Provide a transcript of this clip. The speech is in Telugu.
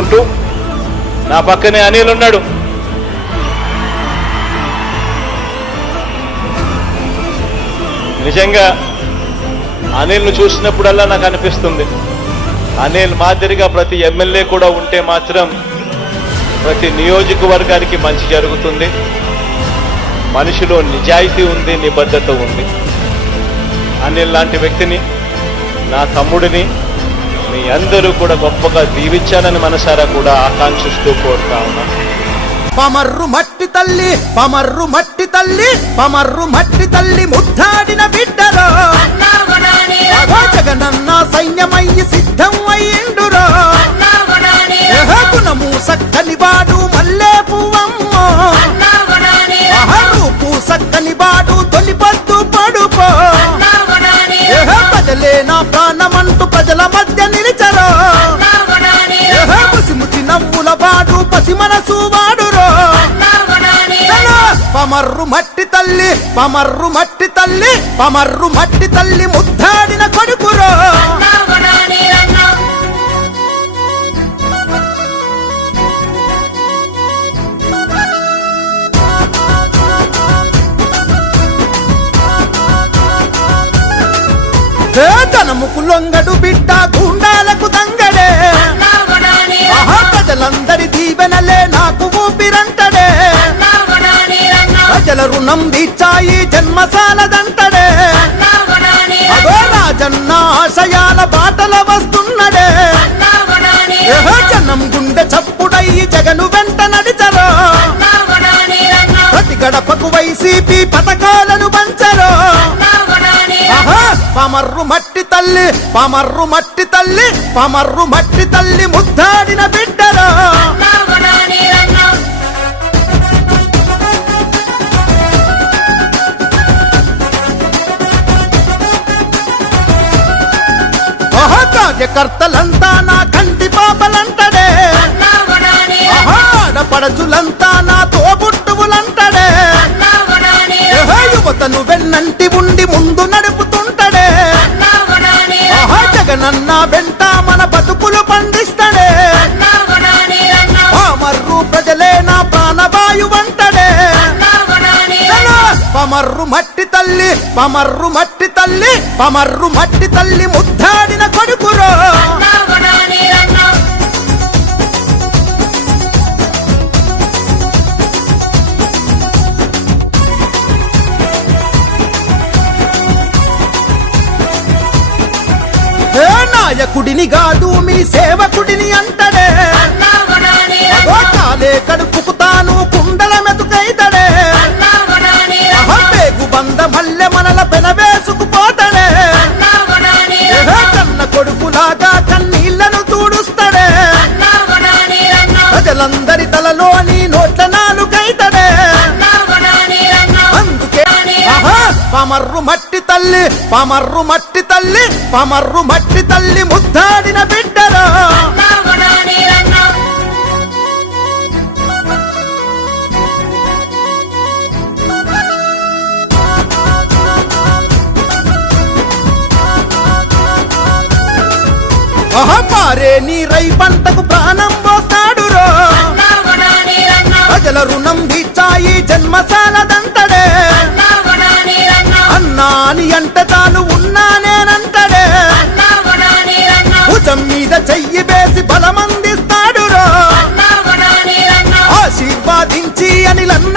చేసుకుంటూ నా పక్కనే అనిల్ ఉన్నాడు. నిజంగా అనిల్ను చూసినప్పుడల్లా నాకు అనిపిస్తుంది, అనిల్ మాదిరిగా ప్రతి ఎమ్మెల్యే కూడా ఉంటే మాత్రం ప్రతి నియోజకవర్గానికి మంచి జరుగుతుంది. మనిషిలో నిజాయితీ ఉంది, నిబద్ధత ఉంది. అనిల్ లాంటి వ్యక్తిని, నా తమ్ముడిని మీ అందరూ కూడా గొప్పగా దీవించాలని మనసారా కూడా ఆకాంక్షిస్తూ కోరుతా ఉన్నాను. పమర్రు మట్టి తల్లి, పమర్రు మట్టి తల్లి, పమర్రు మట్టి తల్లి ముద్దాడిన బిడ్డరో జగనన్న సైన్యమయ్యి సిద్ధం అయ్యిండురో. గుణము సక్కని వాడు మల్లె పువ్వమ్మో, రూపు సక్కని వాడు తొలిపద్దు పడుపో. ప్రజలే నా ప్రాణమంటూ ప్రజల మధ్య నిలిచరో. ముసి ముసి నవ్వుల వాడు పసి మనసు వాడురో. పమర్రు మట్టి తల్లి, పమర్రు మట్టి తల్లి, పమర్రు మట్టి తల్లి ముద్దాడిన కొడుకురో. ధనముకు లొంగడు బిడ్డ, గుండాలకు దంగడే. ప్రజలందరి దీవెనలే నాకు ఊపిరంటడే. ప్రజల రుణం తీర్చాయి జన్మసాలదంటడే. అగో రాజన్న ఆశయాల బాటల వస్తున్నడే. జనం గుండె చప్పుడయ్యి జగను వెంట నడిచరో. ప్రతి గడపకు వైసీపీ పథకాలను పంచరో. పమర్రు మట్టి తల్లి, పమర్రు మట్టి తల్లి, పమర్రు మట్టి తల్లి ముద్దాడిన బిడ్డరో. కార్యకర్తలంతా నా కంటి పాపలంటడే. ఆడపడచులంతా నా తోబుట్టువులంటడే. యువతను వెన్నంటి ఉండి ముందు నడుపుతుంటడే. జగనన్న వెంట మన బతుకులు పండిస్తడే. పామర్రు ప్రజలే నా ప్రాణవాయువంటడే. పమర్రు మట్టి తల్లి, పమర్రు మట్టి తల్లి, పమర్రు మట్టి తల్లి ముద్దాడిన కొడుకురో. నాయకుడిని కాదు మీ సేవకుడిని అంటడే. కాలే కడుపుకు తాను కుండల మెతుకైతడే. పేగు బంద మల్లె మనల పెనవేసుకుపోతడే. కన్న కొడుకులాగా కన్నీళ్లను తూడుస్తడే. ప్రజలందరి తలలోని నోట్ల నాలుగైతడే. అందుకే పమర్రు మట్టి తల్లి, పమర్రు మట్టి తల్లి, పమర్రు మట్టి తల్లి ముద్దాడిన బిడ్డరో. పారే నీ రై పంటకు ప్రాణం పోస్తాడురో. ప్రజల రుణం తీర్చాయి జన్మసాలదంటడే. అన్నాని అంట తాను ఉన్నానేనంటడే. భుజం మీద చెయ్యి వేసి బలమందిస్తాడురో. ఆశీర్వాదించి అనిలన్న